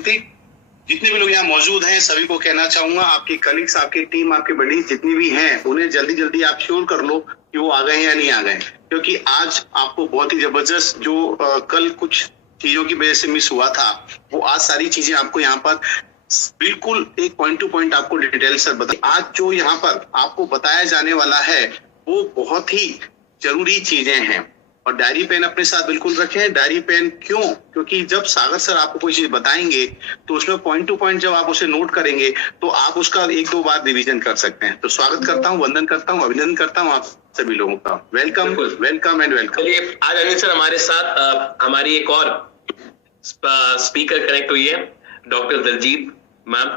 प्रतीक, जितने भी लोग यहाँ मौजूद हैं सभी को कहना चाहूंगा, आपके कलीग्स, आपकी टीम, आपके बडीज जितनी भी हैं उन्हें जल्दी जल्दी आप श्योर कर लो कि वो आ गए हैं या नहीं आ गए, क्योंकि आज आपको बहुत ही जबरदस्त जो कल कुछ चीजों की वजह से मिस हुआ था वो आज सारी चीजें आपको यहाँ पर बिल्कुल एक पॉइंट टू पॉइंट आपको डिटेल से बताए। आज जो यहाँ पर आपको बताया जाने वाला है वो बहुत ही जरूरी चीजें हैं और डायरी पेन अपने साथ बिल्कुल रखें। डायरी पेन क्यों? क्योंकि जब सागर सर आपको कोई चीज बताएंगे तो उसमें पॉइंट टू पॉइंट जब आप उसे नोट करेंगे तो आप उसका एक दो बार रिवीजन कर सकते हैं। तो स्वागत करता हूं, वंदन करता हूं, अभिनंदन करता हूं आप सभी लोगों का। Welcome welcome and welcome. चलिए, आज अनिल सर हमारे साथ हमारी एक और स्पीकर कनेक्ट हुई है, डॉक्टर दलजीत मैम।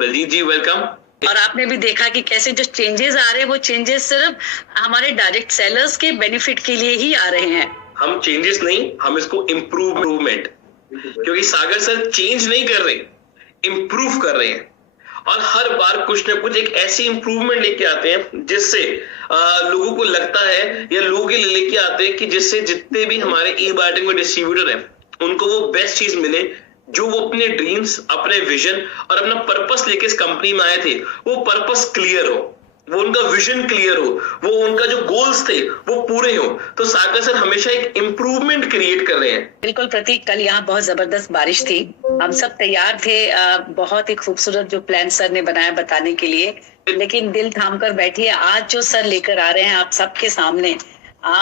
दलजीत जी वेलकम। और आपने भी देखा कि कैसे जो चेंजेस आ रहे हैं वो चेंजेस सिर्फ हमारे डायरेक्ट सेलर्स के बेनिफिट के लिए ही आ रहे हैं। हम चेंजेस नहीं, हम इसको इम्प्रूवमेंट, क्योंकि सागर सर चेंज नहीं कर रहे, इम्प्रूव कर रहे हैं और हर बार कुछ ना कुछ एक ऐसी इम्प्रूवमेंट लेके आते हैं जिससे लोगों को लगता है या लोगों के लिए लेके आते हैं कि जिससे जितने भी हमारे ई बायोटेक में डिस्ट्रीब्यूटर हैं उनको वो बेस्ट चीज मिले जो वो अपने ड्रीम्स, अपने विजन और अपना पर्पस लेके इस कंपनी में आए थे, वो पर्पस क्लियर हो, वो उनका विजन क्लियर हो, वो उनका जो गोल्स थे वो पूरे हो। तो सागर सर हमेशा एक इम्प्रूवमेंट क्रिएट कर रहे हैं। बिल्कुल प्रतीक, कल यहाँ बहुत जबरदस्त बारिश थी, हम सब तैयार थे, बहुत ही खूबसूरत जो प्लान सर ने बनाया बताने के लिए, लेकिन दिल थाम कर बैठिए, आज जो सर लेकर आ रहे हैं आप सबके सामने,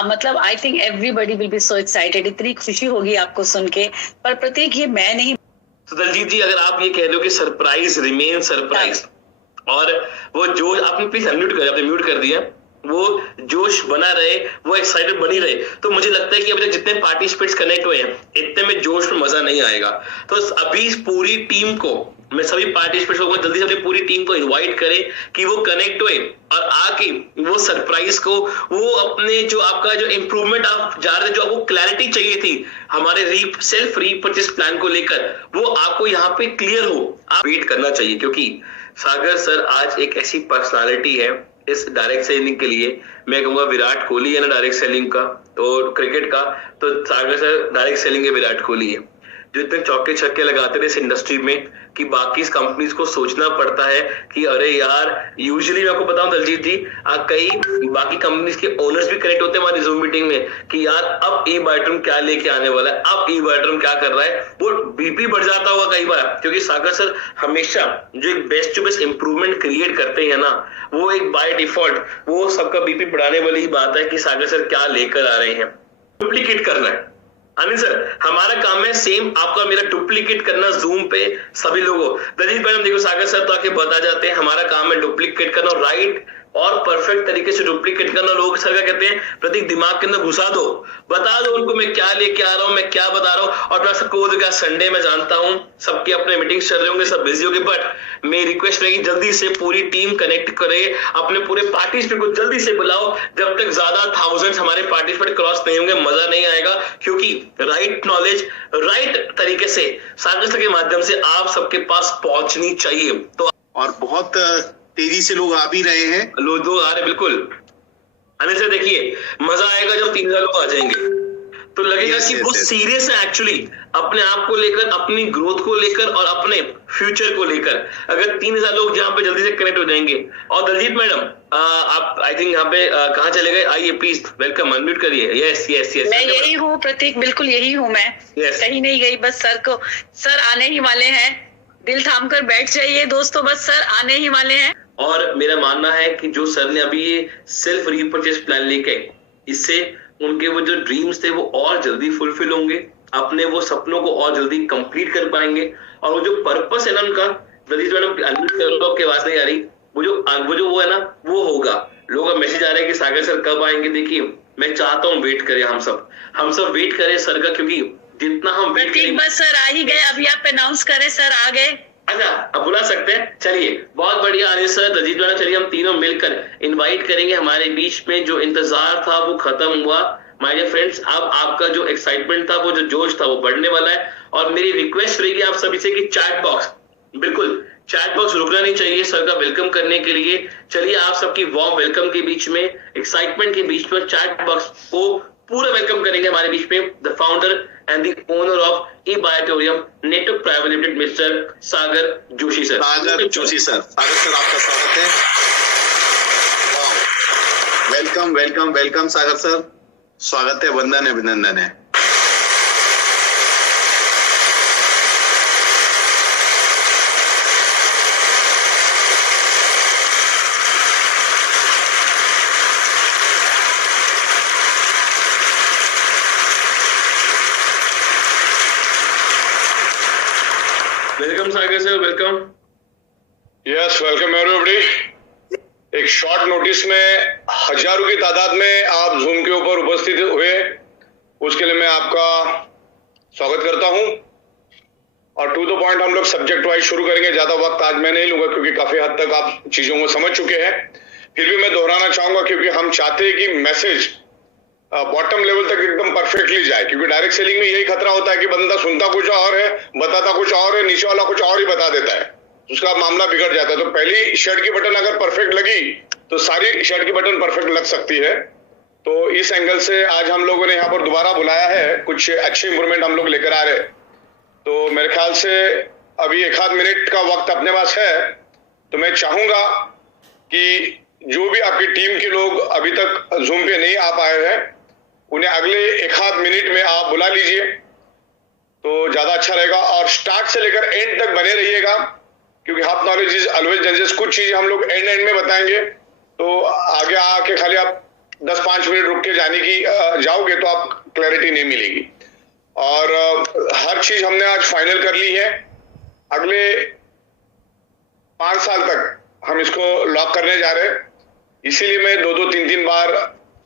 मतलब I think everybody will be so excited. इतनी खुशी होगी आपको सुन के। पर प्रतीक, ये मैं नहीं। तो दलजीत जी, अगर आप ये कह रहे हो कि सरप्राइज रिमेन सरप्राइज और वो जो आपने प्लीज अनम्यूट कर, आपने म्यूट कर दिया, वो जोश बना रहे, वो एक्साइटेड बनी रहे, तो मुझे लगता है कि अभी तक जितने पार्टिसिपेट्स कनेक्ट हुए हैं इतने में जोश में मजा नहीं आएगा। तो अभी पूरी टीम को, मैं सभी पार्टिसिपेंट्स को जल्दी से अपनी पूरी टीम को इनवाइट करें कि वो कनेक्ट हुए और आके वो सरप्राइज को, वो अपने जो आपका जो इंप्रूवमेंट आप जा रहे, जो आपको क्लैरिटी चाहिए थी हमारे सेल्फ रीपर्चेस प्लान को लेकर, वो आपको यहाँ पे क्लियर हो, आप वेट करना चाहिए। क्योंकि सागर सर आज एक ऐसी पर्सनालिटी है इस डायरेक्ट सेलिंग के लिए, मैं कहूंगा विराट कोहली है ना डायरेक्ट सेलिंग का, तो क्रिकेट का, तो सागर सर डायरेक्ट सेलिंग के विराट कोहली है, जो इतने चौके छक्के लगाते थे इस इंडस्ट्री में कि बाकी कंपनीज को सोचना पड़ता है कि अरे यार, यूजुअली मैं आपको बताऊं दलजीत जी, कई बाकी कंपनीज के ओनर्स भी कनेक्ट होते हैं हमारी जूम मीटिंग में कि यार अब ई बायोटेक क्या लेके आने वाला है, अब ई बायोटेक क्या कर रहा है, वो बीपी बढ़ जाता होगा कई बार, क्योंकि सागर सर हमेशा जो एक best to best improvement create करते हैं ना, वो एक बाय डिफॉल्ट वो सबका बीपी बढ़ाने वाली ही बात है कि सागर सर क्या लेकर आ रहे हैं। डुप्लीकेट करना है अनिल सर, हमारा काम है सेम आपका मेरा डुप्लीकेट करना जूम पे सभी लोगों। दलजीत मैडम देखो, सागर सर तो आके बता जाते हैं, हमारा काम है डुप्लीकेट करना, राइट और परफेक्ट तरीके से डुप्लीकेट करना। लोग सर क्या कहते हैं, प्रतीक दिमाग के अंदर घुसा दो, बता दो उनको मैं क्या लेके आ रहा हूँ, मैं क्या बता रहा हूँ। और मैं सबको बोल दूंगा संडे में जानता हूँ सबके अपने मीटिंग्स चल रहे होंगे, सब बिजी होंगे, बट मेरी रिक्वेस्ट रहेगी जल्दी से पूरी टीम कनेक्ट करे, अपने पूरे पार्टिसिपेंट को जल्दी से बुलाओ। जब तक ज्यादा थाउजेंड्स हमारे पार्टिसिपेंट क्रॉस नहीं होंगे मजा नहीं आएगा, क्योंकि राइट नॉलेज राइट तरीके से सागर सर के माध्यम से आप सबके पास पहुंचनी चाहिए। तो और बहुत तेजी से लोग आ भी रहे हैं, लोग आ रहे, बिल्कुल अनिल सर देखिए मजा आएगा जब 3000 लोग आ जाएंगे, तो लगेगा कि वो सीरियस है एक्चुअली अपने आप को लेकर, अपनी ग्रोथ को लेकर और अपने फ्यूचर को लेकर। अगर 3000 लोग जहाँ पे जल्दी से कनेक्ट हो जाएंगे। और दलजीत मैडम आप आई थिंक यहाँ पे कहाँ चले गए, आइए प्लीज, वेलकम, अनम्यूट करिए। यस यस यस, मैं यही हूँ प्रतीक, बिल्कुल यही हूँ मैं, कहीं नहीं गई, बस सर आने ही वाले हैं, दिल थाम कर बैठ जाइए दोस्तों, बस सर आने ही वाले हैं। और मेरा मानना है कि जो सर ने अभी ये सेल्फ रीपर्चेस प्लान लेके, इससे उनके वो जो ड्रीम्स थे वो और जल्दी फुलफिल होंगे, अपने वो सपनों को और जल्दी कंप्लीट कर पाएंगे। और वो जो पर्पस है ना उनका, दलजीत मैडम की आवाज नहीं आ रही, वो है ना, वो होगा। लोगों का मैसेज आ रहा है कि सागर सर कब आएंगे। देखिए मैं चाहता हूँ वेट करें, हम सब वेट करें सर का, क्योंकि जितना हम वेट करेंगे, बस सर आ ही गए, अभी आप अनाउंस करें सर आ गए। अच्छा अब बुला सकते हैं, चलिए बहुत बढ़िया अनिल सर, दलजीत मैडम, चलिए हम तीनों मिलकर इनवाइट करेंगे। हमारे बीच में जो इंतजार था वो खत्म हुआ माय डियर फ्रेंड्स। अब आपका जो एक्साइटमेंट था, वो जो जोश था, वो बढ़ने वाला है। और मेरी रिक्वेस्ट रहेगी आप सभी से कि चैट बॉक्स, बिल्कुल चैट बॉक्स रुकना नहीं चाहिए सर का वेलकम करने के लिए। चलिए आप सबकी वार्म वेलकम के बीच में, एक्साइटमेंट के बीच में, चैट बॉक्स को पूरा वेलकम करेंगे हमारे बीच में the founder and the owner of eBiotorium Network Private Limited, Mr. Sagar Joshi sir. Sagar Joshi sir, Sagar sir आपका स्वागत है। वेलकम वेलकम वेलकम सागर सर, स्वागत है, वंदन है, अभिनंदन है। Welcome Sagar sir, welcome. Yes welcome everybody. एक शॉर्ट नोटिस में हजारों की तादाद में आप जूम के ऊपर उपस्थित हुए, उसके लिए मैं आपका स्वागत करता हूं। और टू द पॉइंट हम लोग सब्जेक्ट वाइज शुरू करेंगे। ज्यादा वक्त आज मैं नहीं लूंगा क्योंकि काफी हद तक आप चीजों को समझ चुके हैं। फिर भी मैं दोहराना चाहूंगा क्योंकि हम चाहते हैं कि मैसेज बॉटम लेवल तक एकदम परफेक्टली जाए, क्योंकि डायरेक्ट सेलिंग में यही खतरा होता है कि बंदा सुनता कुछ और है, बताता कुछ और है, नीचे वाला कुछ और ही बता देता है, उसका मामला बिगड़ जाता है। तो पहली शर्ट की बटन अगर परफेक्ट लगी तो सारी शर्ट की बटन परफेक्ट लग सकती है। तो इस एंगल से आज हम लोगों ने यहाँ पर दोबारा बुलाया है, कुछ अच्छे इंप्रूवमेंट हम लोग लेकर आ रहे हैं। तो मेरे ख्याल से अभी 1 मिनट का वक्त अपने पास है, तो मैं चाहूंगा कि जो भी आपकी टीम के लोग अभी तक जूम पे नहीं आ पाए हैं, उन्हें अगले 1 मिनट में आप बुला लीजिए तो ज्यादा अच्छा रहेगा। और स्टार्ट से लेकर एंड तक बने रहिएगा, क्योंकि half knowledge is always dangerous. कुछ चीज हम लोग एंड में बताएंगे, तो आगे आके खाली आप 10-5 मिनट रुक के जाओगे तो आप क्लैरिटी नहीं मिलेगी। और हर चीज हमने आज फाइनल कर ली है। अगले 5 साल तक हम इसको लॉक करने जा रहे हैं, इसीलिए मैं 2-2, 3-3 बार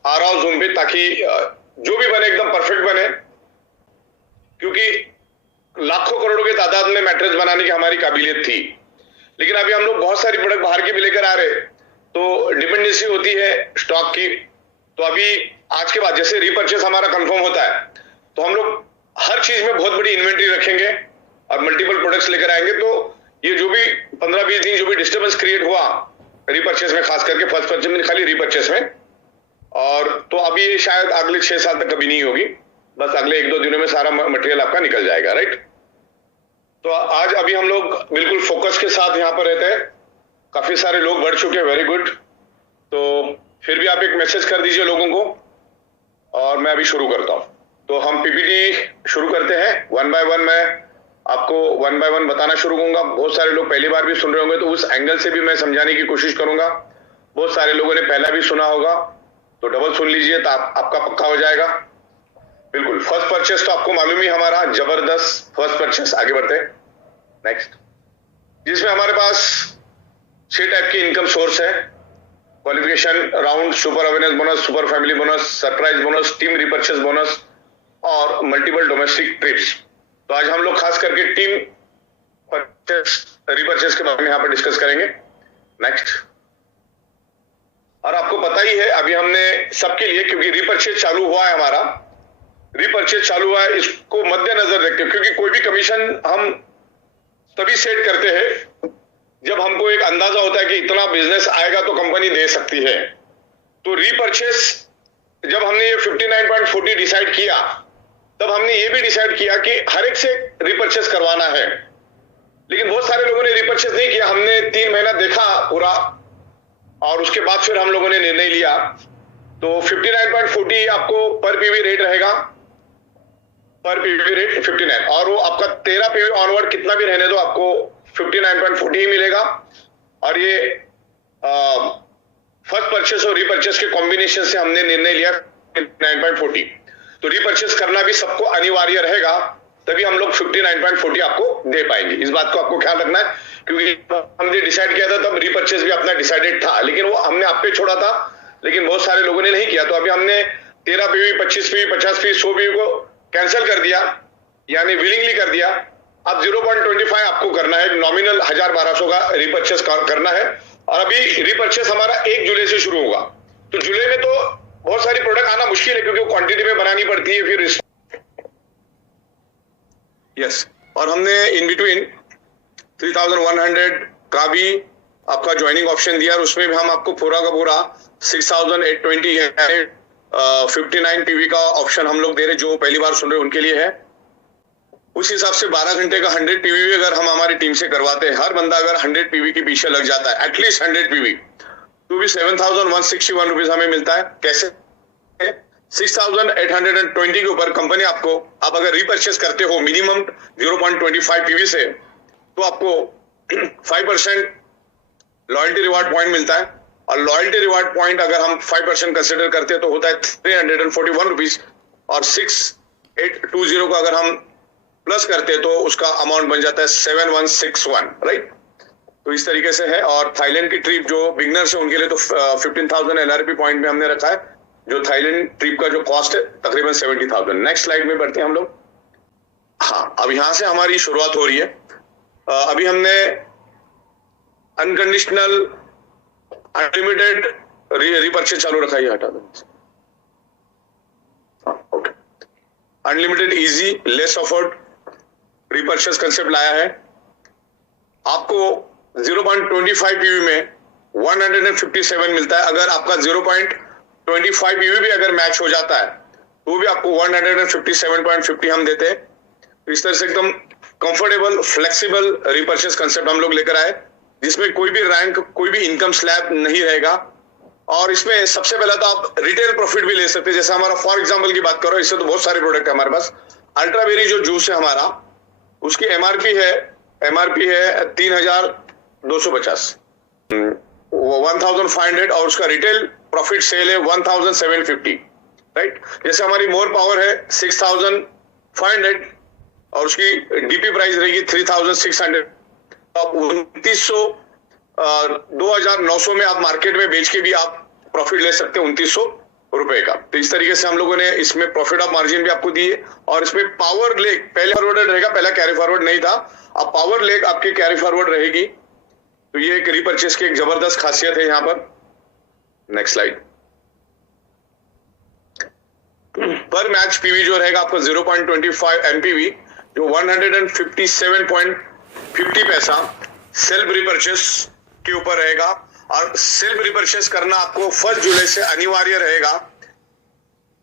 आ रहा हूं जूम पे, ताकि जो भी बने एकदम परफेक्ट बने। क्योंकि लाखों करोड़ों की तादाद में मैट्रेस बनाने की हमारी काबिलियत थी, लेकिन अभी हम लोग बहुत सारी प्रोडक्ट बाहर की भी लेकर आ रहे, तो डिपेंडेंसी होती है स्टॉक की। तो अभी आज के बाद जैसे रीपर्चेस हमारा कंफर्म होता है, तो हम लोग हर चीज में बहुत बड़ी इन्वेंट्री रखेंगे और मल्टीपल प्रोडक्ट्स लेकर आएंगे। तो ये जो भी 15-20 दिन जो भी डिस्टर्बेंस क्रिएट हुआ रीपर्चेस में, खास करके फर्स्ट परचेस में, खाली रीपर्चेस में, और तो अभी ये शायद अगले 6 साल तक कभी नहीं होगी, बस अगले 1-2 दिनों में सारा मटेरियल आपका निकल जाएगा, राइट। तो आज अभी हम लोग बिल्कुल फोकस के साथ यहाँ पर रहते हैं। काफी सारे लोग बढ़ चुके हैं, वेरी गुड। तो फिर भी आप एक मैसेज कर दीजिए लोगों को और मैं अभी शुरू करता हूँ। तो हम पीपीटी शुरू करते हैं 1 बाय 1। मैं आपको 1 बाय 1 बताना शुरू करूंगा। बहुत सारे लोग पहली बार भी सुन रहे होंगे, तो उस एंगल से भी मैं समझाने की कोशिश करूंगा। बहुत सारे लोगों ने पहला भी सुना होगा, तो डबल सुन लीजिए तो आपका पक्का हो जाएगा। बिल्कुल, फर्स्ट परचेस तो आपको मालूम ही, हमारा जबरदस्त फर्स्ट परचेस। आगे बढ़ते हैं नेक्स्ट, जिसमें हमारे पास 6 टाइप की इनकम सोर्स है। Qualification round, super awareness bonus, super family bonus, surprise bonus, team repurchase bonus और मल्टीपल डोमेस्टिक ट्रिप्स। तो आज हम लोग खास करके टीम परचेस रिपर्चेस के बारे में यहाँ पर डिस्कस करेंगे। नेक्स्ट, और आपको पता ही है अभी हमने सबके लिए, क्योंकि रीपर्चेज चालू हुआ है, हमारा रीपर्चेज चालू हुआ है, इसको मद्देनजर रखते हैं, क्योंकि कोई भी कमीशन हम तभी सेट करते हैं जब हमको एक अंदाजा होता है कि इतना बिजनेस आएगा तो कंपनी दे सकती है। तो रीपर्चेज जब हमने ये 59.40 डिसाइड किया, तब हमने ये भी डिसाइड किया कि हर एक से रीपर्चेज करवाना है। लेकिन बहुत सारे लोगों ने रीपर्चेज नहीं किया। हमने 3 महीना देखा पूरा, और उसके बाद फिर हम लोगों ने निर्णय लिया। तो 59.40 आपको पर पीवी रेट रहेगा, पर पीवी रेट 59, और वो आपका 13 पीवी ऑनवर्ड कितना भी रहने दो, आपको 59.40 ही मिलेगा। और ये फर्स्ट परचेस और रीपर्चेस के कॉम्बिनेशन से हमने निर्णय लिया 59.40। तो रीपर्चेस करना भी सबको अनिवार्य रहेगा, तभी हम लोग 59.40 आपको दे पाएंगे। इस बात को आपको ख्याल रखना है, क्योंकि हमने डिसाइड किया था तब रीपर्चेस भी अपना डिसाइडेड था, लेकिन वो हमने आप पे छोड़ा था, लेकिन बहुत सारे लोगों ने नहीं किया। तो अभी हमने 13 पीवी, 25 पीवी, 50 पीवी, 100 पीवी को कैंसिल कर दिया, यानी विलिंगली कर दिया। अब 0.25 आपको करना है, नॉमिनल 1000-1200 का रीपर्चेस करना है। और अभी रीपर्चेस हमारा 1 जुलाई से शुरू होगा। तो जुलाई में तो बहुत सारी प्रोडक्ट आना मुश्किल है, क्योंकि वो क्वांटिटी में बनानी पड़ती है फिर। यस, और हमने इन बिटवीन 3100 का भी आपका ज्वाइनिंग ऑप्शन दिया, और उसमें भी हम आपको पूरा का पूरा 6820 59 पीवी का ऑप्शन हम लोग दे रहे, जो पहली बार सुन रहे उनके लिए है। उस हिसाब से 12 घंटे का 100 पीवी अगर हम हमारी टीम से करवाते हैं, हर बंदा अगर 100 पीवी के पीछे लग जाता है, एटलीस्ट 100 पीवी, तो भी 7,161 रुपीज हमें मिलता है। कैसे? 6,820 के ऊपर कंपनी आपको, आप अगर रीपर्चेस करते हो मिनिमम 0.25 पीवी से, तो आपको 5% लॉयल्टी रिवार्ड पॉइंट मिलता है। और लॉयल्टी रिवार्ड पॉइंट अगर हम 5% कंसिडर करते हैं तो होता है 341 रुपीज, और 6,820 को अगर हम प्लस करते हैं तो उसका अमाउंट बन जाता है 7,161, राइट। तो इस तरीके से है। और थाईलैंड की ट्रिप जो बिगनर्स है उनके लिए तो 15,000 LRP पॉइंट में हमने रखा है, जो थाईलैंड ट्रिप का जो कॉस्ट है तकरीबन 70,000। नेक्स्ट स्लाइड में बढ़ते हैं हम लोग। हाँ, अब यहां से हमारी शुरुआत हो रही है। अभी हमने अनकंडीशनल अनलिमिटेड रीपर्चेज चालू रखा है, हटा दो। Okay, unlimited easy less offered repurchase concept लाया है। आपको 0.25 पीवी में 157 मिलता है। अगर आपका 0.25 पीवी भी अगर मैच हो जाता है तो भी आपको 157.50 हम देते हैं। इस तरह से एकदम कंफर्टेबल फ्लेक्सिबल रीपर्चेज कंसेप्ट हम लोग लेकर आए, जिसमें कोई भी रैंक, कोई भी इनकम स्लैब नहीं रहेगा। और इसमें सबसे पहला तो आप रिटेल प्रॉफिट भी ले सकते हैं। जैसे हमारा फॉर एग्जांपल की बात करो, इससे तो बहुत सारे प्रोडक्ट है हमारे पास। अल्ट्राबेरी जो जूस है हमारा, उसकी एमआरपी है 3,250, 1,500, और उसका रिटेल प्रॉफिट सेल है 1,750, राइट। जैसे हमारी मोर पावर है 6,500 और उसकी डीपी प्राइस रहेगी 3,600। आप 2,900 में आप मार्केट में बेच के भी आप प्रॉफिट ले सकते हैं 2,900 रुपए का। तो इस तरीके से हम लोगों ने इसमें प्रॉफिट ऑफ मार्जिन भी आपको दिए। और इसमें पावर लेग पहले फॉरवर्ड रहेगा, पहला कैरी फॉरवर्ड नहीं था, अब पावर लेग आपकी कैरी फॉरवर्ड रहेगी। तो ये एक रीपर्चेस की एक जबरदस्त खासियत है यहाँ पर। Next slide. पर मैच पीवी जो रहेगा आपका 0.25 एमपीवी, जो 157.50 पैसा सेल्फ रिपर्चेस के ऊपर रहेगा। और सेल्फ रिपर्चेस करना आपको 1 जुलाई से अनिवार्य रहेगा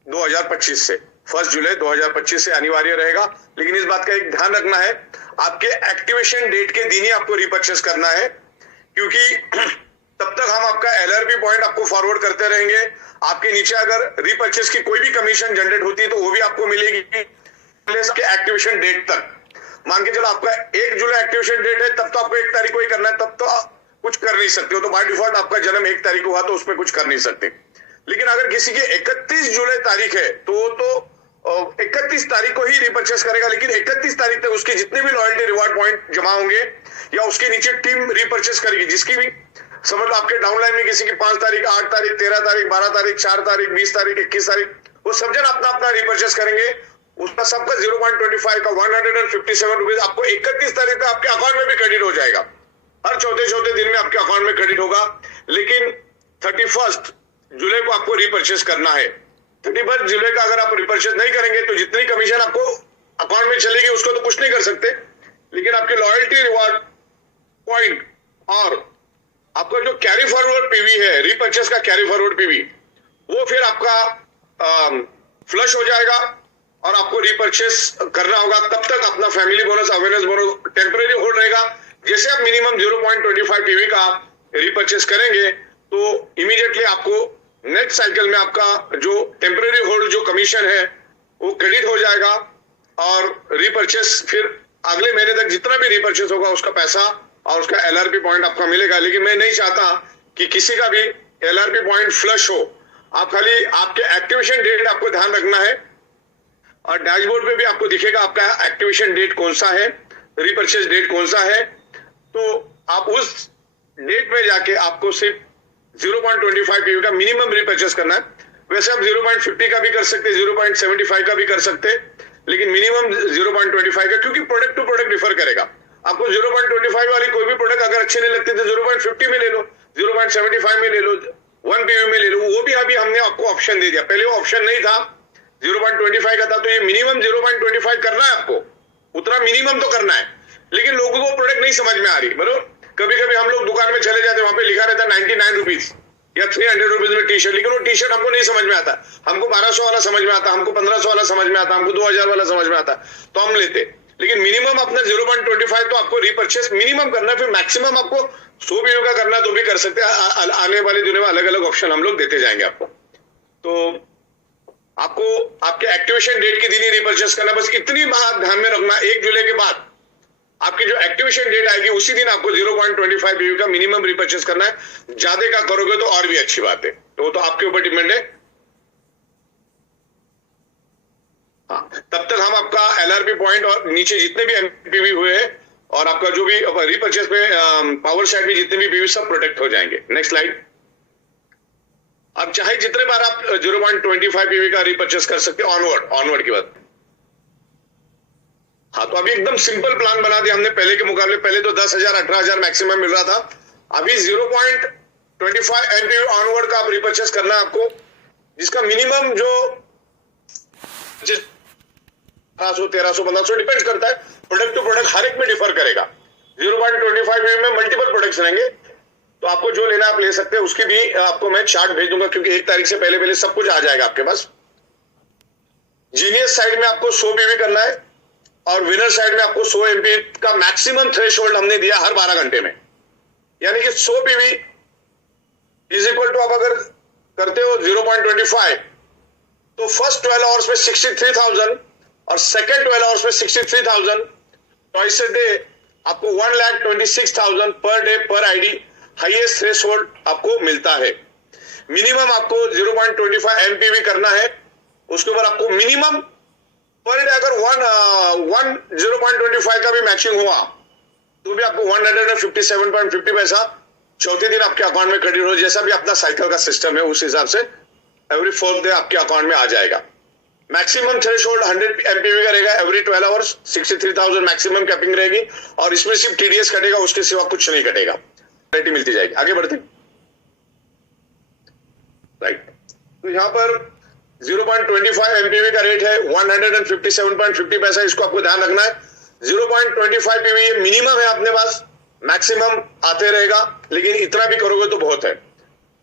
2025 से। 1 जुलाई 2025 से अनिवार्य रहेगा। लेकिन इस बात का एक ध्यान रखना है, आपके एक्टिवेशन डेट के दिन ही आपको रिपर्चेस करना है, क्योंकि तब तक हम आपका LRP पॉइंट आपको फॉरवर्ड करते रहेंगे। आपके नीचे अगर रिपर्चेस की कोई भी कमीशन जनरेट होती है तो वो भी आपको मिलेगी के एक्टिवेशन डेट तक। मान के चलो आपका 1 जुलाई एक्टिवेशन डेट है, तब तो आपको 1 तारीख को ही करना है, तब तो कुछ कर नहीं सकते हो। तो बाय डिफॉल्ट आपका जन्म 1 तारीख को हुआ तो उसमें कुछ कर नहीं सकते। लेकिन अगर किसी की 31 जुलाई तारीख है तो 31 तारीख को ही रिपर्चेस करेगा। लेकिन 31 तारीख तक उसके जितने भी लॉयल्टी रिवार्ड पॉइंट जमा होंगे या उसके नीचे टीम रिपर्चेस करेगी, जिसकी भी समझ लो आपके डाउनलाइन में किसी की 5 तारीख, 8 तारीख, 13 तारीख, 12 तारीख, 4 तारीख, 20 तारीख, 21 तारीख, वो सब जन अपना अपना रिपर्चेस करेंगे। उसका सबका 0.25 का 157 रुपीज आपको 31 तारीख तक आपके अकाउंट में भी क्रेडिट हो जाएगा। हर चौथे दिन में आपके अकाउंट में क्रेडिट होगा। लेकिन 31 जुलाई को आपको रिपर्चेस करना है। 31 जुलाई का अगर आप रिपर्चेस नहीं करेंगे तो जितनी कमीशन आपको अकाउंट में चलेगी उसको तो कुछ नहीं कर सकते। लेकिन आपके लॉयल्टी रिवार्ड पॉइंट और आपका जो कैरी फॉरवर्ड पीवी है, रिपर्चेस का कैरी फॉरवर्ड पीवी, वो फिर आपका फ्लश हो जाएगा और आपको रिपर्चेस करना होगा। तब तक अपना family bonus, awareness bonus temporary hold रहेगा। जैसे आप मिनिमम 0.25 पीवी का रिपर्चेस करेंगे तो इमीडिएटली आपको नेक्स्ट साइकिल में आपका जो टेम्परेरी होल्ड जो कमीशन है वो क्रेडिट हो जाएगा। और रिपर्चेस फिर अगले महीने तक जितना भी रिपर्चेस होगा उसका पैसा और उसका LRP पॉइंट आपका मिलेगा। लेकिन मैं नहीं चाहता कि किसी का भी LRP पॉइंट फ्लश हो। आप खाली आपके एक्टिवेशन डेट आपको ध्यान रखना है और डैशबोर्ड पे भी आपको दिखेगा आपका एक्टिवेशन डेट कौन सा है, रिपर्चेस डेट कौन सा है। तो आप उस डेट में जाके आपको सिर्फ 0.25 पीवी का मिनिमम रिपर्चेस करना है। वैसे आप 0.50 का भी कर सकते, 0.75 का भी कर सकते, लेकिन मिनिमम 0.25 का, क्योंकि प्रोडक्ट टू प्रोडक्ट डिफर करेगा। आपको 0.25 वाली कोई भी प्रोडक्ट अगर अच्छे नहीं लगते तो 0.50 में ले लो, 0.75 में ले लो, 1 पीवी में ले लो। वो भी अभी हमने आपको ऑप्शन दे दिया। पहले वो ऑप्शन नहीं था, 0.25 का था। तो ये मिनिमम 0.25 करना है आपको, उतना मिनिमम तो करना है। लेकिन लोगों को प्रोडक्ट नहीं समझ में आ रही। बराबर, कभी कभी हम लोग दुकान में चले जाते हैं, वहां पे लिखा रहता है 99 रुपीज या 300 रुपीज में टी शर्ट, लेकिन वो टी शर्ट हमको नहीं समझ में आता। हमको 1200 वाला समझ में आता, हमको 1500 वाला समझ में आता, हमको 2000 वाला समझ में आता, तो हम लेते। लेकिन मिनिमम अपना 0.25 तो आपको रिपर्चेस मिनिमम करना है, फिर मैक्सिमम आपको 100 पीवी का करना तो भी कर सकते हैं। आने वाले दिनों में अलग अलग ऑप्शन हम लोग देते जाएंगे आपको। तो आपको आपके एक्टिवेशन डेट के दिन ही रिपर्चेस करना, बस इतनी बात ध्यान में रखना। 1 जुलाई के बाद आपकी जो एक्टिवेशन डेट आएगी उसी दिन आपको 0.25 पीवी का मिनिमम रिपर्चेस करना है। ज्यादा का करोगे तो और भी अच्छी बात है, तो वो तो आपके ऊपर डिपेंड है। हाँ, तब तक हम आपका एलआरपी पॉइंट और नीचे जितने भी एमपीवी हुए हैं और आपका जो भी रिपर्चेस में पावर साइड में जितने भी पीवी सब प्रोटेक्ट हो जाएंगे। Next slide. अब चाहे जितने बार आप 0.25 पीवी का रिपर्चेस कर सकते हैं ऑनवर्ड की बात। हाँ, तो अभी एकदम सिंपल प्लान बना दिया हमने पहले के मुकाबले। पहले तो 10,000 18,000 मैक्सिमम मिल रहा था, अभी 0.25 एमपीवी ऑनवर्ड का आप रिपर्चेस करना है आपको, जिसका मिनिमम जो 1300 1500 डिपेंड करता है, प्रोडक्ट टू प्रोडक्ट हर एक में डिफर करेगा। 0.25 में मल्टीपल प्रोडक्ट्स रहेंगे, तो आपको जो लेना आप ले सकते हैं। उसकी भी आपको मैं चार्ट भेज दूंगा, क्योंकि 1 तारीख से पहले सब कुछ आ जाएगा आपके पास। जीनियस साइड में आपको 100 पीवी करना है और विनर साइड में आपको 100 एमपी का मैक्सिमम थ्रेशोल्ड हमने दिया हर 12 घंटे में, यानी कि 100 पीवी इज इक्वल टू आप अगर करते हो 0.25 तो फर्स्ट 12 आवर्स में 63,000 और सेकेंड 12 आवर्स में 63,000, ट्वाइस अ डे आपको 1,26,000 पर डे पर आईडी हाईएस्ट थ्रेशोल्ड आपको मिलता है। मिनिमम आपको 0.25 एमपीवी करना है, उसके ऊपर आपको मिनिमम पर डे अगर 0.25 का भी मैचिंग हुआ तो भी आपको 157.50 पैसा चौथे दिन आपके अकाउंट में क्रेडिट हो। जैसा भी अपना साइकिल का सिस्टम है उस हिसाब से एवरी 4th डे आपके अकाउंट में आ जाएगा। मैक्सिमम थ्रेशोल्ड 100 एमपीवी का रहेगा एवरी 12 आवर्स, 63,000 मैक्सिमम कैपिंग रहेगी और इसमें सिर्फ टीडीएस कटेगा, उसके सिवा कुछ नहीं कटेगा, क्लैरिटी मिलती जाएगी। आगे बढ़ते राइट। तो यहां पर 0.25 एमपीवी का रेट है 157.50 पैसा, इसको आपको ध्यान रखना है। 0.25 पीवी मिनिमम है अपने पास, मैक्सिमम आते रहेगा, लेकिन इतना भी करोगे तो बहुत है।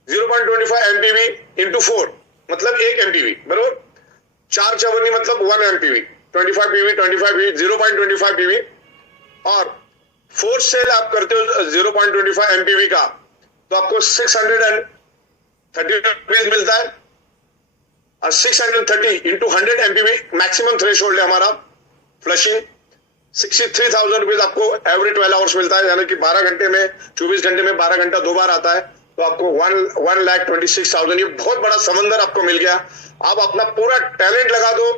0.25 एमपीवी इंटू 4 मतलब 1 एमपीवी बरोबर, 4 चवन्नी मतलब 1 एमपीवी, 25 पीवी 0.25 पीवी और 4 सेल आप करते हो 0.25 एमपीवी का तो आपको 630 रुपीज मिलता है और 630 इंटू 100 एमपीवी मैक्सिमम थ्रेशोल्ड है हमारा फ्लशिंग। 63,000 रुपीज आपको एवरी 12 आवर्स मिलता है, यानी कि 12 घंटे में 24 घंटे में 12 घंटा 2 बार आता है, तो आपको 1,26,000। ये बहुत बड़ा समंदर आपको मिल गया। आप अपना पूरा टैलेंट लगा दो,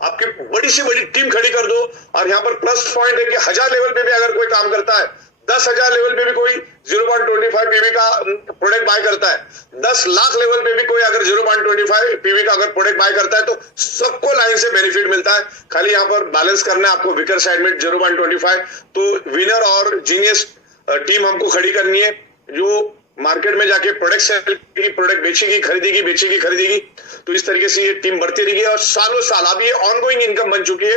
आपकी बड़ी से बड़ी टीम खड़ी कर दो। और यहाँ पर प्लस पॉइंट है कि 1000 लेवल पे भी अगर कोई काम करता है, 10,000 लेवल पे भी कोई 0.25 पीवी का प्रोडक्ट बाय करता है, 10 लाख लेवल पे भी कोई अगर 0.25 पीवी का अगर प्रोडक्ट बाय करता है, तो सबको लाइन से बेनिफिट मिलता है। खाली यहाँ पर बैलेंस करना है आपको विकर साइड में 0.25। तो विनर और जीनियस टीम हमको खड़ी करनी है, जो मार्केट में जाके प्रोडक्ट सेल की, प्रोडक्ट बेचेगी, खरीदेगी। तो इस तरीके से ये टीम बढ़ती रहेगी और सालों साल अब ये ऑनगोइंग इनकम बन चुकी है।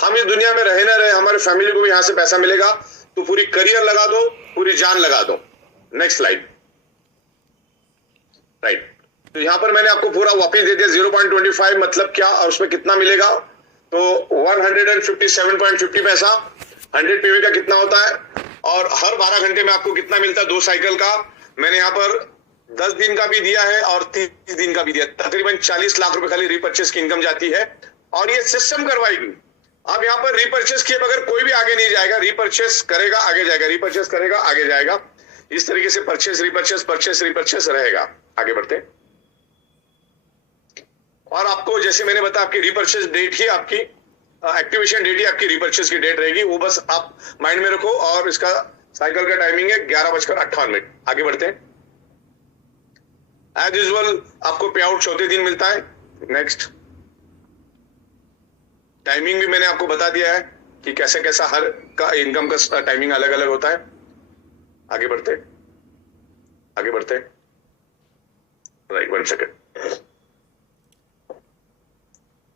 हम इस दुनिया में रहे ना रहे, हमारे फैमिली को भी यहाँ से पैसा मिलेगा, तो पूरी करियर लगा दो, पूरी जान लगा दो। Next slide right. तो यहां पर मैंने आपको पूरा वापिस दे दिया 0.25 मतलब क्या और उसमें कितना मिलेगा। तो 157.50 पैसा 100 पीवी का कितना होता है और हर 12 घंटे में आपको कितना मिलता है 2 साइकिल का। मैंने यहाँ पर 10 दिन का भी दिया है और 30 दिन का भी दिया, तकरीबन 40 लाख रुपए खाली रिपर्चेस की इनकम जाती है और ये सिस्टम करवाएगी। अब यहाँ पर रिपर्चेस किए बगैर कोई भी आगे नहीं जाएगा, रिपर्चेस करेगा आगे जाएगा, रिपर्चेस करेगा आगे जाएगा। इस तरीके से परचेस रिपर्चेस रहेगा। आगे बढ़ते हैं। और आपको जैसे मैंने बताया आपकी रिपर्चेस डेट ही आपकी एक्टिवेशन डेट ही आपकी रिपर्चेस की डेट रहेगी, वो बस आप माइंड में रखो। और इसका साइकिल का टाइमिंग है 11:58। आगे बढ़ते हैं। एज यूजुअल आपको पे आउट चौथे दिन मिलता है। नेक्स्ट टाइमिंग भी मैंने आपको बता दिया है कि कैसे कैसा हर का इनकम का टाइमिंग अलग अलग होता है। आगे बढ़ते राइट 1 सेकेंड।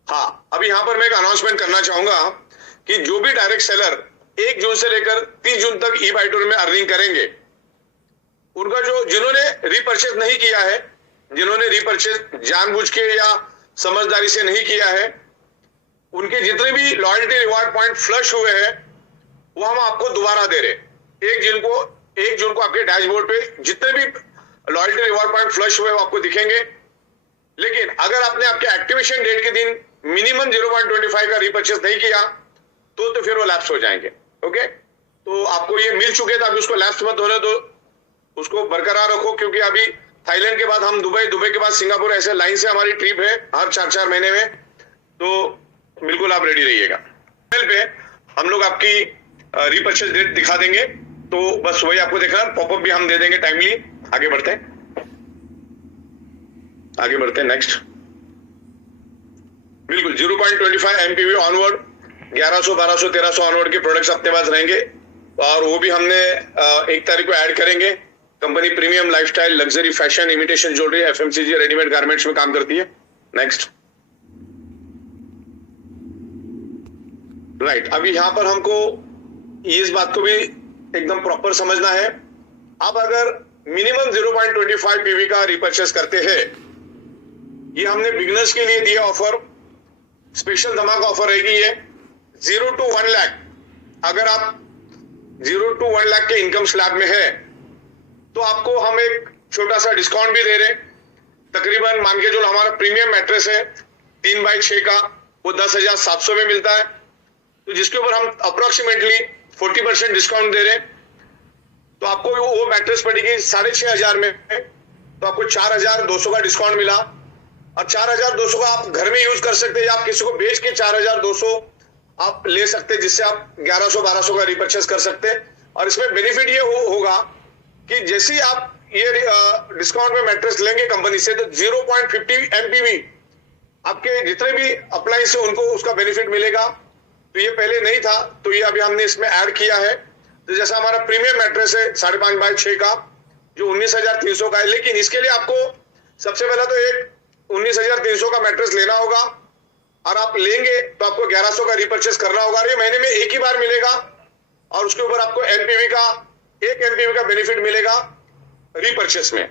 हाँ, अभी यहां पर मैं एक अनाउंसमेंट करना चाहूंगा कि जो भी डायरेक्ट सेलर 1 जून से लेकर 30 जून तक ई बाय टूर में अर्निंग करेंगे, उनका जो जिन्होंने रीपरचेज नहीं किया है, जिन्होंने रीपरचेज जानबूझ के या समझदारी से नहीं किया है, उनके जितने भी लॉयल्टी रिवार्ड पॉइंट फ्लश हुए हैं वो हम आपको दोबारा दे रहे। 1 जून को आपके डैशबोर्ड पे जितने भी लॉयल्टी रिवार्ड पॉइंट फ्लश हुए वो आपको दिखेंगे। लेकिन अगर आपने आपके एक्टिवेशन डेट के दिन मिनिमम 0.25 का रीपर्चेस नहीं किया तो फिर वो लैप्स हो जाएंगे। ओके, तो आपको ये मिल चुके तो आप उसको लैप्स मत होने दो, उसको बरकरार रखो, क्योंकि अभी थाईलैंड के बाद हम दुबई के बाद सिंगापुर, ऐसे लाइन से हमारी ट्रिप है हर 4-4 महीने में, तो बिल्कुल आप रेडी रहिएगा। पे हम लोग आपकी रीपर्चेस डेट दिखा देंगे, तो बस वही आपको देखना, पॉपअप भी हम दे देंगे टाइमली। आगे बढ़ते हैं नेक्स्ट। बिल्कुल 0.25 MPV ऑनवर्ड 1100, 1200, 1300 ऑनवर्ड के प्रोडक्ट्स अपने पास रहेंगे, और वो भी हमने 1 तारीख को ऐड करेंगे। Company premium lifestyle, luxury fashion, imitation jewellery, FMCG, readymade garments में काम करती है। Next, right. अभी यहां पर हमको इस बात को भी एकदम प्रॉपर समझना है। आप अगर मिनिमम 0.25 PV का रिपर्चेस करते हैं, ये हमने बिगनर्स के लिए दिया ऑफर, स्पेशल धमाका ऑफर रहेगी ये 0 to 1 लाख। अगर आप 0 to 1 लाख के इनकम स्लैब में है तो आपको हम एक छोटा सा डिस्काउंट भी दे रहे। तकरीबन मान के जो हमारा प्रीमियम मैट्रेस है 3x6 का, वो 10,700 में मिलता है, तो जिसके ऊपर हम अप्रोक्सीमेटली 40% डिस्काउंट दे रहे हैं। तो आपको वो मैट्रेस पड़ेगी 6,500 में, तो आपको 4,200 का डिस्काउंट मिला, और 4,200 का आप घर में यूज कर सकते हैं, या आप किसी को बेच के 4,200 आप ले सकते हैं, जिससे आप 1100-1200 का रिपर्चेस कर सकते हैं। और इसमें बेनिफिट ये होगा कि जैसे ही आप ये डिस्काउंट में मैट्रेस लेंगे कंपनी से, तो 0.50 MPV आपके जितने भी अप्लायंस है उनको उसका बेनिफिट मिलेगा। तो ये पहले नहीं था, तो ये अभी हमने इसमें ऐड किया है। तो जैसा हमारा प्रीमियम मैट्रेस है 5.5x6 का, जो 19,300 का है, लेकिन इसके लिए आपको सबसे पहले तो एक 19,300 का मैट्रेस लेना होगा, और आप लेंगे तो आपको 1,100 का रिपर्चेस करना होगा, और ये महीने में एक ही बार मिलेगा, और उसके ऊपर आपको एक MPV का बेनिफिट मिलेगा रिपर्चेस में।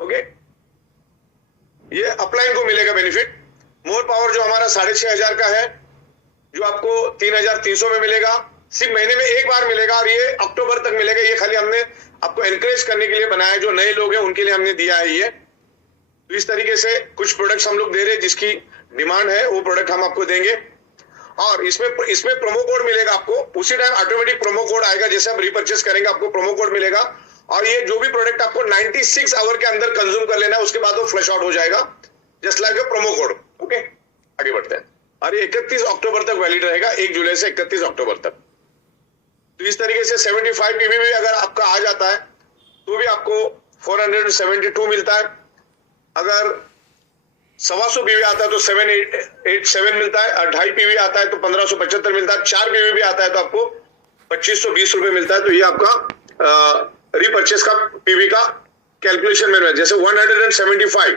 ओके, ये अपलाइन को मिलेगा बेनिफिट। मोर पावर जो हमारा 6,500 का है, जो आपको 3,300 में मिलेगा, सिर्फ महीने में एक बार मिलेगा, और ये अक्टूबर तक मिलेगा। ये खाली हमने आपको एनकरेज करने के लिए बनाया, जो नए लोग हैं उनके लिए हमने दिया है ये। तो इस तरीके से कुछ प्रोडक्ट्स हम लोग दे रहे हैं, जिसकी डिमांड है वो प्रोडक्ट हम आपको देंगे। और इसमें प्रोमो कोड मिलेगा आपको, उसी टाइम ऑटोमेटिक प्रोमो कोड आएगा, जैसे आप रिपर्चेस करेंगे आपको प्रोमो कोड मिलेगा। और ये जो भी प्रोडक्ट आपको 96 आवर के अंदर कंज्यूम कर लेना है, उसके बाद वो फ्लश आउट हो जाएगा, जस्ट लाइक अ प्रोमो कोड। ओके, आगे बढ़ते हैं। और ये 31 अक्टूबर तक वैलिड रहेगा, 1 जुलाई से 31 अक्टूबर तक। तो इस तरीके से 75 PV भी अगर आपका आ जाता है तो भी आपको 472 मिलता है। अगर 125 PV आता है तो 787 मिलता है, और 2.5 PV आता है तो 1575 मिलता है, 4 PV भी आता है तो आपको 2,520 रुपए मिलता है। तो ये आपका रिपर्चेस का PV का कैलकुलेशन में, जैसे 175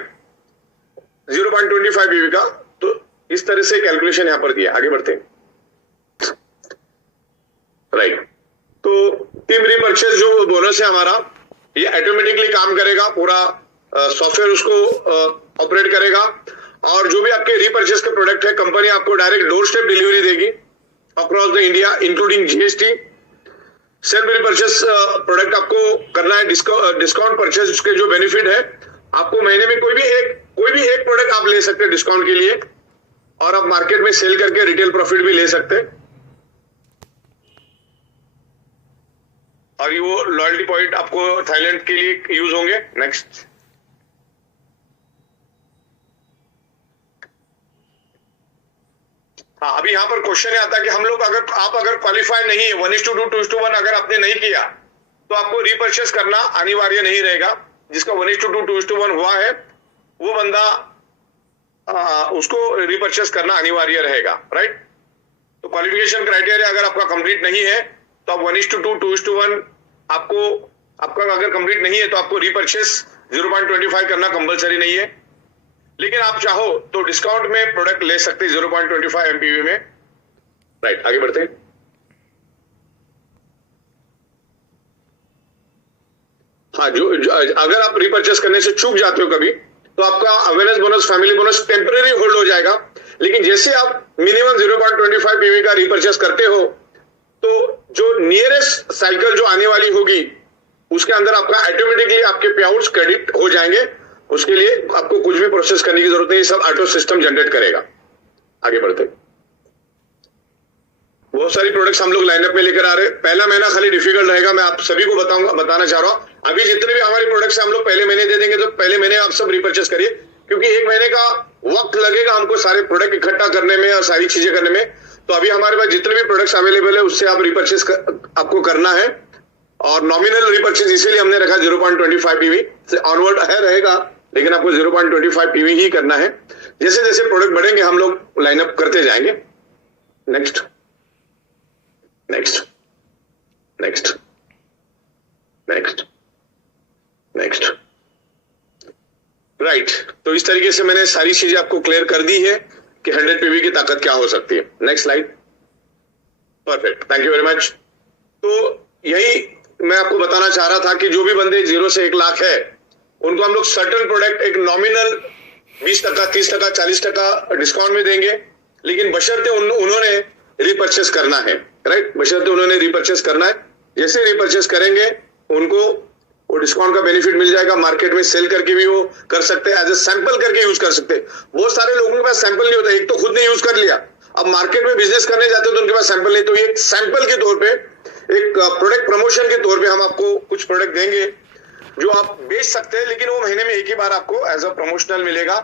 0.25 PV का, तो इस तरह से कैलकुलेशन यहां पर दिया। आगे बढ़ते हैं, राइट। तो टीम रिपर्चेस जो बोनस है हमारा, ये ऑटोमेटिकली काम करेगा, पूरा सॉफ्टवेयर उसको ऑपरेट करेगा, और जो भी आपके रिपर्चेस के प्रोडक्ट है कंपनी आपको डायरेक्ट डोर स्टेप डिलीवरी देगी across the India, including GST। Self repurchase product आपको करना है, डिस्काउंट परचेस के जो बेनिफिट है, आपको महीने में कोई भी एक प्रोडक्ट आप ले सकते हैं डिस्काउंट के लिए, और आप मार्केट में सेल करके रिटेल प्रॉफिट भी ले सकते हैं। और ये वो लॉयल्टी पॉइंट आपको थाईलैंड के लिए यूज होंगे। नेक्स्ट, हाँ, अभी यहां पर क्वेश्चन आता है कि हम लोग अगर क्वालिफाई नहीं है 1:2, 2:1 अगर आपने नहीं किया तो आपको रिपर्चेस करना अनिवार्य नहीं रहेगा। जिसका 1:2, 2:1 हुआ है वो बंदा उसको रिपर्चेस करना अनिवार्य रहेगा, राइट। तो क्वालिफिकेशन क्राइटेरिया अगर आपका कंप्लीट नहीं है तो आप 1:2, 2:1 आपका अगर कंप्लीट नहीं है तो आपको रिपर्चेस 0.25 करना कंपलसरी नहीं है। लेकिन आप चाहो तो डिस्काउंट में प्रोडक्ट ले सकते हैं 0.25 MPV में, राइट। आगे बढ़ते हैं। हाँ, जो अगर आप रिपर्चेस करने से चूक जाते हो कभी, तो आपका awareness bonus, family bonus temporary hold हो जाएगा, लेकिन जैसे आप मिनिमम 0.25 पीवी का रिपर्चेस करते हो तो जो नियरेस्ट साइकिल जो आने वाली होगी उसके अंदर आपका ऑटोमेटिकली आपके पे आउट्स क्रेडिट हो जाएंगे। उसके लिए आपको कुछ भी प्रोसेस करने की जरूरत नहीं, सब ऑटो सिस्टम जनरेट करेगा। आगे बढ़ते, बहुत सारी प्रोडक्ट्स हम लोग लाइनअप में लेकर आ रहे हैं। पहला महीना खाली डिफिकल्ट रहेगा, मैं आप सभी को बताना चाह रहा हूं। अभी जितने भी हमारी प्रोडक्ट्स हम लोग पहले महीने दे देंगे तो पहले महीने आप सब रिपर्चेस करिए, क्योंकि एक महीने का वक्त लगेगा हमको सारे प्रोडक्ट इकट्ठा करने में और सारी चीजें करने में। तो अभी हमारे पास जितने भी प्रोडक्ट्स अवेलेबल है उससे आप रिपर्चेस आपको करना है, और नॉमिनल रिपर्चेस इसीलिए हमने रखा 0.25 पीवी से ऑनवर्ड है रहेगा, लेकिन आपको 0.25 पीवी ही करना है। जैसे जैसे प्रोडक्ट बढ़ेंगे हम लोग लाइनअप करते जाएंगे। Next next next next next right. तो इस तरीके से मैंने सारी चीजें आपको क्लियर कर दी है कि 100 पीवी की ताकत क्या हो सकती है। Next slide. Perfect, thank you very much. तो यही मैं आपको बताना चाह रहा था कि जो भी बंदे 0 से 1 लाख है उनको हम लोग सर्टेन प्रोडक्ट एक नॉमिनल 20%, 30%, 40% डिस्काउंट में देंगे, लेकिन बशर्ते उन्होंने रिपर्चेस करना है। राइट, बशर्ते उन्होंने रिपर्चेस करना है। जैसे रिपर्चेस करेंगे उनको वो डिस्काउंट का बेनिफिट मिल जाएगा। मार्केट में सेल करके भी वो कर सकते हैं, एज ए सैंपल करके यूज कर सकते हैं। बहुत सारे लोगों के पास सैंपल नहीं होता, एक तो खुद ने यूज कर लिया, अब मार्केट में बिजनेस करने जाते हो तो उनके पास सैंपल नहीं। तो ये सैंपल के तौर पे, एक प्रोडक्ट प्रमोशन के तौर पे हम आपको कुछ प्रोडक्ट देंगे जो आप बेच सकते हैं, लेकिन वो महीने में एक ही बार आपको एज अ प्रमोशनल मिलेगा,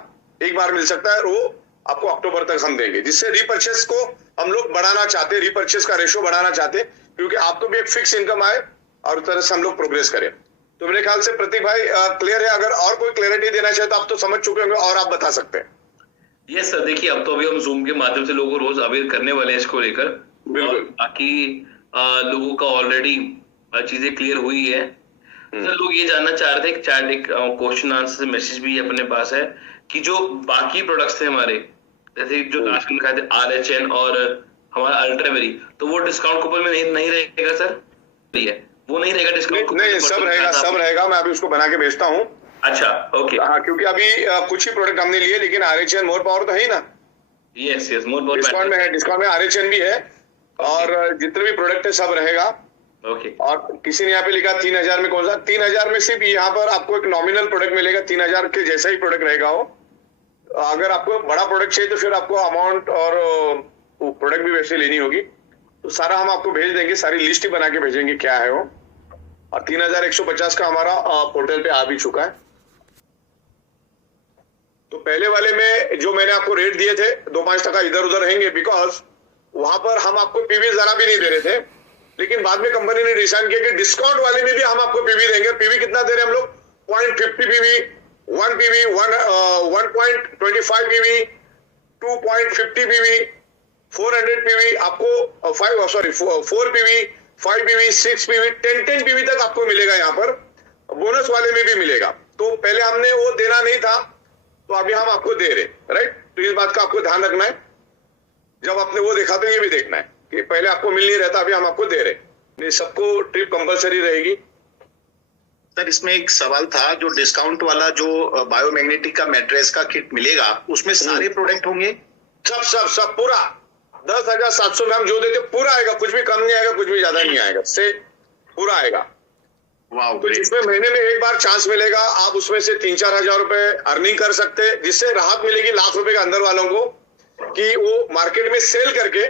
एक बार मिल सकता है, और वो आपको अक्टूबर तक हम देंगे। जिससे रिपर्चेस को हम लोग बढ़ाना चाहते हैं, रिपर्चेस का रेशो बढ़ाना चाहते हैं, क्योंकि आपको भी एक फिक्स इनकम आए और उस तरह से हम लोग प्रोग्रेस करें। तो मेरे ख्याल से प्रतीक भाई क्लियर है। अगर और कोई क्लियरिटी देना चाहे तो आप तो समझ चुके होंगे, और आप बता सकते हैं। यस सर, देखिए अब तो अभी हम जूम के माध्यम से लोगों को रोज अवेयर करने वाले हैं इसको लेकर। बिल्कुल। बाकी लोगों का ऑलरेडी चीजें क्लियर हुई है। सर लोग ये जानना चाह रहे थे, चैट एक क्वेश्चन आंसर मैसेज भी अपने पास है कि जो बाकी प्रोडक्ट्स थे हमारे, जैसे जो लास्ट में लिखा थे RHN और हमारा अल्ट्रावेरी, तो वो डिस्काउंट कूपन में नहीं रहेगा सर? है वो नहीं रहेगा डिस्काउंट? नहीं, सब रहेगा, सब रहेगा। मैं अभी उसको बना के भेजता हूँ। अच्छा, ओके। हाँ, क्योंकि अभी कुछ ही प्रोडक्ट हमने लिए, लेकिन RHN मोर पावर तो है ही ना। Yes yes, more power discount में है, डिस्काउंट में RHN भी है, और जितने भी प्रोडक्ट है सब रहेगा। ओके। और किसी ने यहाँ पे लिखा 3000 में, कौन सा 3000 में? सिर्फ यहाँ पर आपको एक नॉमिनल प्रोडक्ट मिलेगा, 3000 के जैसा ही प्रोडक्ट रहेगा वो। अगर आपको बड़ा प्रोडक्ट चाहिए तो फिर आपको अमाउंट और प्रोडक्ट भी वैसे लेनी होगी। तो सारा हम आपको भेज देंगे, सारी लिस्ट ही बना के भेजेंगे क्या है वो। और 3150 का हमारा पोर्टल पे आ भी चुका है। तो पहले वाले में जो मैंने आपको रेट दिए थे 2-5% इधर उधर रहेंगे, बिकॉज वहां पर हम आपको पीवी जरा भी नहीं दे रहे थे, लेकिन बाद में कंपनी ने डिसाइड किया कि डिस्काउंट वाले में भी हम आपको पीवी देंगे। पीवी कितना दे रहे हैं हम लोग? 0.50 PV, 1 PV, 1.25 PV, 2.50 PV, 400 PV, आपको 4 पीवी, 5 पीवी, 6 पीवी, 10 पीवी तक आपको मिलेगा। यहाँ पर बोनस वाले में भी मिलेगा। तो पहले हमने वो देना नहीं था, तो अभी हम आपको दे रहे। राइट, तो इस बात का आपको ध्यान रखना है। जब आपने वो देखा तो ये भी देखना है कि पहले आपको मिल नहीं रहता, अभी हम आपको दे रहे। सबको ट्रिप कंपलसरी रहेगी। सर इसमें एक सवाल था, जो डिस्काउंट वाला जो बायोमैग्नेटिक का मैट्रेस का किट मिलेगा उसमें सारे प्रोडक्ट होंगे? सब सब सब पूरा 10,700 में हम जो देते पूरा आएगा, कुछ भी कम नहीं आएगा, कुछ भी ज्यादा नहीं आएगा, से पूरा आएगा। वाह। तो जिसमें महीने में एक बार चांस मिलेगा, आप उसमें से 3-4 हजार रुपए अर्निंग कर सकते हैं, जिससे राहत मिलेगी लाख रुपए के अंदर वालों को कि वो मार्केट में सेल करके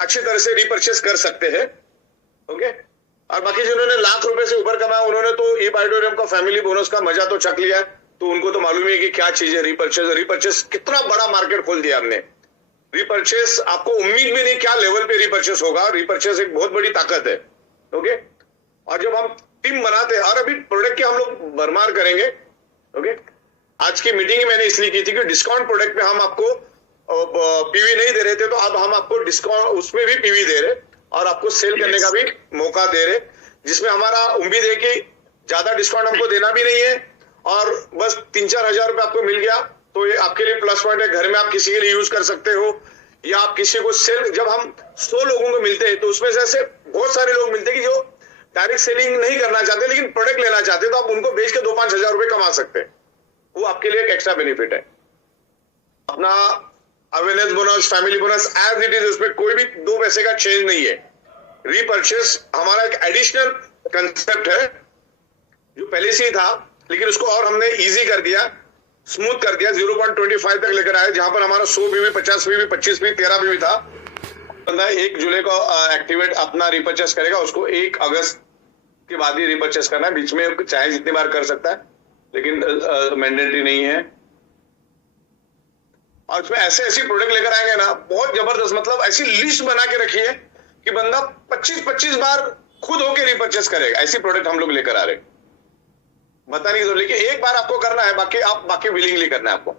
अच्छी तरह से रिपर्चेस कर सकते हैं। ओके, और बाकी जिन्होंने लाख रुपए से ऊपर कमाया उन्होंने तो ई-ऑडिटोरियम का फैमिली बोनस का मजा तो चख लिया है, तो उनको तो मालूम है कि क्या चीज है रिपर्चेस कितना बड़ा मार्केट खोल दिया हमने। रिपर्चेस आपको उम्मीद भी नहीं क्या लेवल पे रिपर्चेस होगा। रिपर्चेस एक बहुत बड़ी ताकत है। ओके, और जब हम टीम बनाते हैं, और अभी प्रोडक्ट की हम लोग भरमार करेंगे। ओके, आज की मीटिंग मैंने इसलिए की थी कि डिस्काउंट प्रोडक्ट पे हम आपको पीवी नहीं दे रहे थे, तो अब हम आपको डिस्काउंट उसमें भी पीवी दे रहे और आपको सेल करने का भी मौका दे रहे, जिसमें हमारा उम्मीद है कि ज्यादा डिस्काउंट हमको देना भी नहीं है, और बस 3-4 हजार रुपए आपको मिल गया तो ये आपके लिए प्लस पॉइंट है। घर में आप किसी के लिए यूज कर सकते हो, या आप किसी को सेल। जब हम 100 लोगों को मिलते हैं तो उसमें से ऐसे बहुत सारे लोग मिलते हैं कि जो डायरेक्ट सेलिंग नहीं करना चाहते लेकिन प्रोडक्ट लेना चाहते, तो आप उनको बेच के 2-5 हजार रुपए कमा सकते हैं। वो आपके लिए एक एक्स्ट्रा बेनिफिट है। अपना awareness bonus, family bonus as it is, उसमें कोई भी 2 पैसे का चेंज नहीं है। रीपर्चेस हमारा एक एडिशनल कंसेप्ट है जो पहले से ही था, लेकिन उसको और हमने इजी कर दिया, स्मूथ कर दिया, 0.25 तक लेकर आए, जहां पर हमारा 100 बीवी, 50 बीवी, 25 बीवी, 13 बीवी था। बंदा 1 जुलाई को एक्टिवेट अपना रिपर्चेस करेगा, उसको 1 अगस्त के बाद ही रिपर्चेस करना है, बीच में चाहे जितनी बार कर सकता है, लेकिन मैंडेटरी नहीं है। और उसमें ऐसे प्रोडक्ट लेकर आएंगे ना, बहुत जबरदस्त, मतलब ऐसी लिस्ट बना के रखी है कि बंदा 25-25 बार खुद होके रिपर्चेस करेगा। ऐसी प्रोडक्ट हम लोग लेकर आ रहे हैं, बताने की जरूरत, लेकिन एक बार आपको करना है, बाकी विलिंगली करना है आपको।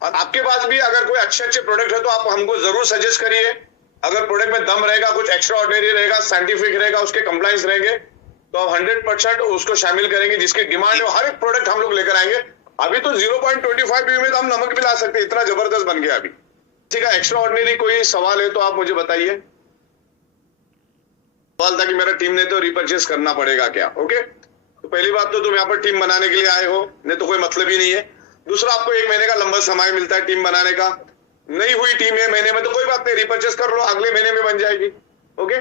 और आपके पास भी अगर कोई अच्छे प्रोडक्ट है तो आप हमको जरूर सजेस्ट करिए। अगर प्रोडक्ट में दम रहेगा, कुछ एक्स्ट्रा ऑर्डिनरी रहेगा, साइंटिफिक रहेगा, उसके कंप्लायंस रहेंगे, तो आप 100% उसको शामिल करेंगे। जिसकी डिमांड है हर एक प्रोडक्ट हम लोग लेकर आएंगे। अभी तो 0.25 बीवी में तो हम नमक भी ला सकते हैं, इतना जबरदस्त बन गया अभी। ठीक है, एक्स्ट्रा ऑर्डिनरी कोई सवाल है तो आप मुझे बताइए। सवाल था कि मेरा टीम ने तो रिपर्चेस करना पड़ेगा क्या? ओके, तो पहली बात तो तुम यहाँ पर टीम बनाने के लिए आए हो, नहीं तो कोई मतलब ही नहीं है। दूसरा, आपको 1 महीने का लंबा समय मिलता है टीम बनाने का। नहीं हुई टीम 1 महीने में तो कोई बात नहीं, रिपर्चेस कर लो, अगले महीने में बन जाएगी। ओके,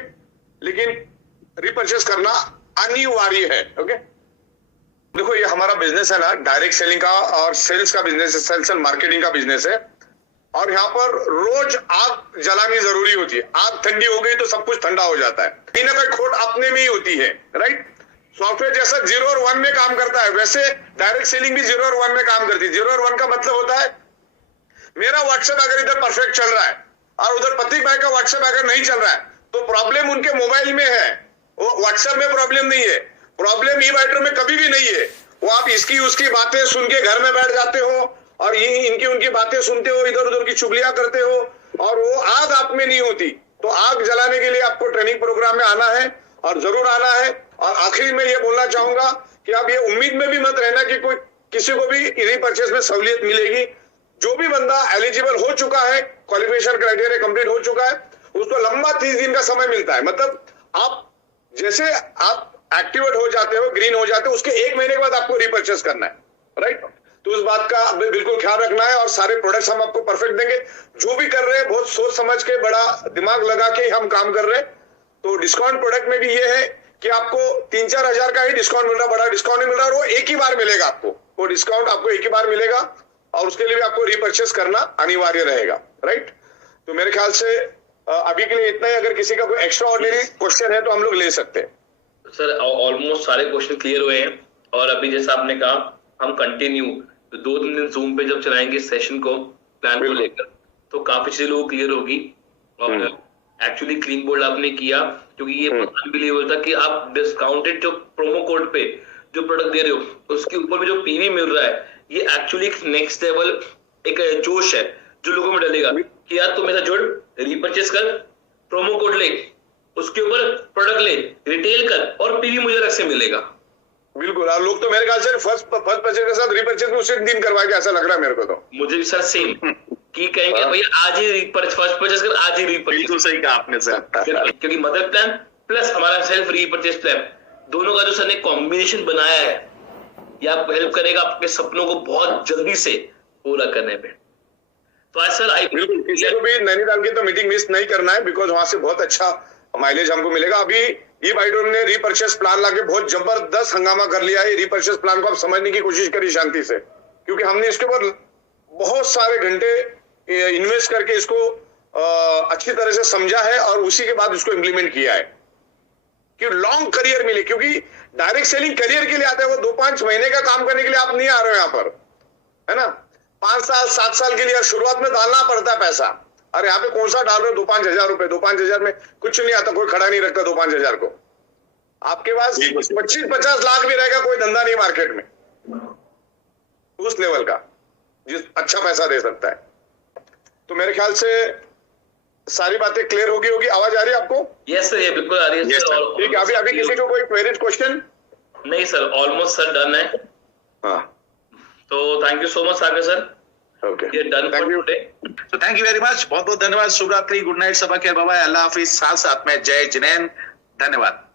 लेकिन रिपर्चेस करना अनिवार्य है। ओके, देखो ये हमारा बिजनेस है ना, डायरेक्ट सेलिंग का और सेल्स का बिजनेस है, सेल्स एंड मार्केटिंग का बिजनेस है। और यहाँ पर रोज आग जलानी जरूरी होती है। आग ठंडी हो गई तो सब कुछ ठंडा हो जाता है। कहीं ना कहीं खोट अपने में ही होती है, राइट? सॉफ्टवेयर जैसा 0 और 1 में काम करता है, वैसे डायरेक्ट सेलिंग भी 0 और 1 में काम करती है। 0 और 1 का मतलब होता है, मेरा व्हाट्सएप अगर इधर परफेक्ट चल रहा है और उधर प्रतीक भाई का व्हाट्सएप अगर नहीं चल रहा है, तो प्रॉब्लम उनके मोबाइल में है, वो व्हाट्सएप में प्रॉब्लम नहीं है। प्रॉब्लम ई-बाइटर में कभी भी नहीं है। वो आप इसकी उसकी बातें सुन के घर में बैठ जाते हो और इनकी उनकी बातें सुनते हो, इधर उधर की चुगलियां करते हो, और वो आग आप में नहीं होती। तो आग जलाने के लिए आपको ट्रेनिंग प्रोग्राम में आना है, और जरूर आना है। और आखिरी में ये बोलना चाहूंगा कि आप ये उम्मीद में भी मत रहना कि कोई किसी को भी रिपर्चेस में सहूलियत मिलेगी। जो भी बंदा एलिजिबल हो चुका है, क्वालिफिकेशन क्राइटेरिया कंप्लीट हो चुका है, उसको लंबा 30 दिन का समय मिलता है। मतलब आप जैसे आप एक्टिवेट हो जाते हो, ग्रीन हो जाते हो, उसके 1 महीने के बाद आपको रिपर्चेस करना है, राइट? तो उस बात का बिल्कुल ख्याल रखना है। और सारे प्रोडक्ट्स हम आपको परफेक्ट देंगे। जो भी कर रहे हैं बहुत सोच समझ के, बड़ा दिमाग लगा के हम काम कर रहे हैं। तो डिस्काउंट प्रोडक्ट में भी ये है कि आपको 3-4 हजार का ही डिस्काउंट मिल रहा है, बड़ा डिस्काउंट नहीं मिल रहा, और वो एक ही बार मिलेगा आपको। वो डिस्काउंट आपको एक ही बार मिलेगा, और उसके लिए भी आपको रिपर्चेस करना अनिवार्य रहेगा, राइट? तो मेरे ख्याल से अभी के लिए इतना ही। अगर किसी का कोई एक्स्ट्रा ऑर्डिनरी क्वेश्चन है तो हम लोग ले सकते हैं। सर ऑलमोस्ट सारे क्वेश्चन क्लियर हुए हैं। और अभी जैसा आपने कहा, हम कंटिन्यू 2-3 दिन जूम पे जब चलाएंगे सेशन को, प्लान को लेकर, तो काफी चीजें लोगों को क्लियर होगी। और एक्चुअली क्लीन बोल्ड आपने किया, क्योंकि ये अनबिलीवेबल था कि आप डिस्काउंटेड जो प्रोमो कोड पे जो प्रोडक्ट दे रहे हो, उसके ऊपर भी जो पीवी मिल रहा है, ये एक्चुअली एक नेक्स्ट लेवल एक जोश है जो लोगों में डलेगा कि यार तू मेरा जुड़, रिपर्चेस कर, प्रोमो कोड ले, उसके ऊपर प्रोडक्ट ले, रिटेल कर, और पीवी मुझे अलग से मिलेगा। बिल्कुल। और लोग तो मेरे ख्याल से फर्स्ट परचेज के साथ रिपर्चेज में उसी दिन करवाएंगे, ऐसा लग रहा है मेरे को। तो मुझे भी सर सेम कि कहेंगे भैया आज ही फर्स्ट परचेज कर, आज ही रिपर्चेज। बिल्कुल सही कहा आपने सर। क्योंकि मदर प्लान प्लस हमारा सेल्फ रिपर्चेज प्लान, दोनों का जो सर ने कॉम्बिनेशन बनाया है, ये आपको हेल्प करेगा आपके सपनों को बहुत जल्दी से पूरा करने पे। तो आज सर बिल्कुल, किसी को भी नैनीताल की तो मीटिंग मिस नहीं करना है, बिकॉज वहां से बहुत अच्छा माइलेज हमको मिलेगा। अभी ई-बाइटर ने रिपर्चेस प्लान लाके बहुत जबरदस्त हंगामा कर लिया है। रिपर्चेस प्लान को आप समझने की कोशिश करिए शांति से, क्योंकि हमने इसके ऊपर बहुत सारे घंटे इन्वेस्ट करके इसको अच्छी तरह से समझा है, और उसी के बाद इसको इम्प्लीमेंट किया है कि लॉन्ग करियर मिले। क्योंकि डायरेक्ट सेलिंग करियर के लिए आता है, वो 2-5 महीने का काम करने के लिए आप नहीं आ रहे हो यहाँ पर, है ना? 5 साल 7 साल के लिए शुरुआत में डालना पड़ता है पैसा। अरे यहाँ पे कौन सा डाल रहे हो 2-5 हजार रुपए? 2-5 हजार में कुछ नहीं आता, कोई खड़ा नहीं रखता 2-5 हजार को। आपके पास 25-50 लाख भी रहेगा, कोई धंधा नहीं मार्केट में उस लेवल का जिस अच्छा पैसा दे सकता है। तो मेरे ख्याल से सारी बातें क्लियर होगी। आवाज आ रही है आपको? यस सर, ये बिल्कुल आ रही है सर। ठीक है, अभी किसी को कोई क्वेरीज क्वेश्चन? नहीं सर, ऑलमोस्ट सर डन है। हाँ, तो thank you so much Sagar sir. Okay, ये डन फॉर टुडे। तो थैंक यू वेरी मच, बहुत बहुत धन्यवाद। शुभ रात्रि, गुड नाइट, सबा खैर, बाय, अल्लाह हाफिज। साथ साथ में जय जिनेन, धन्यवाद।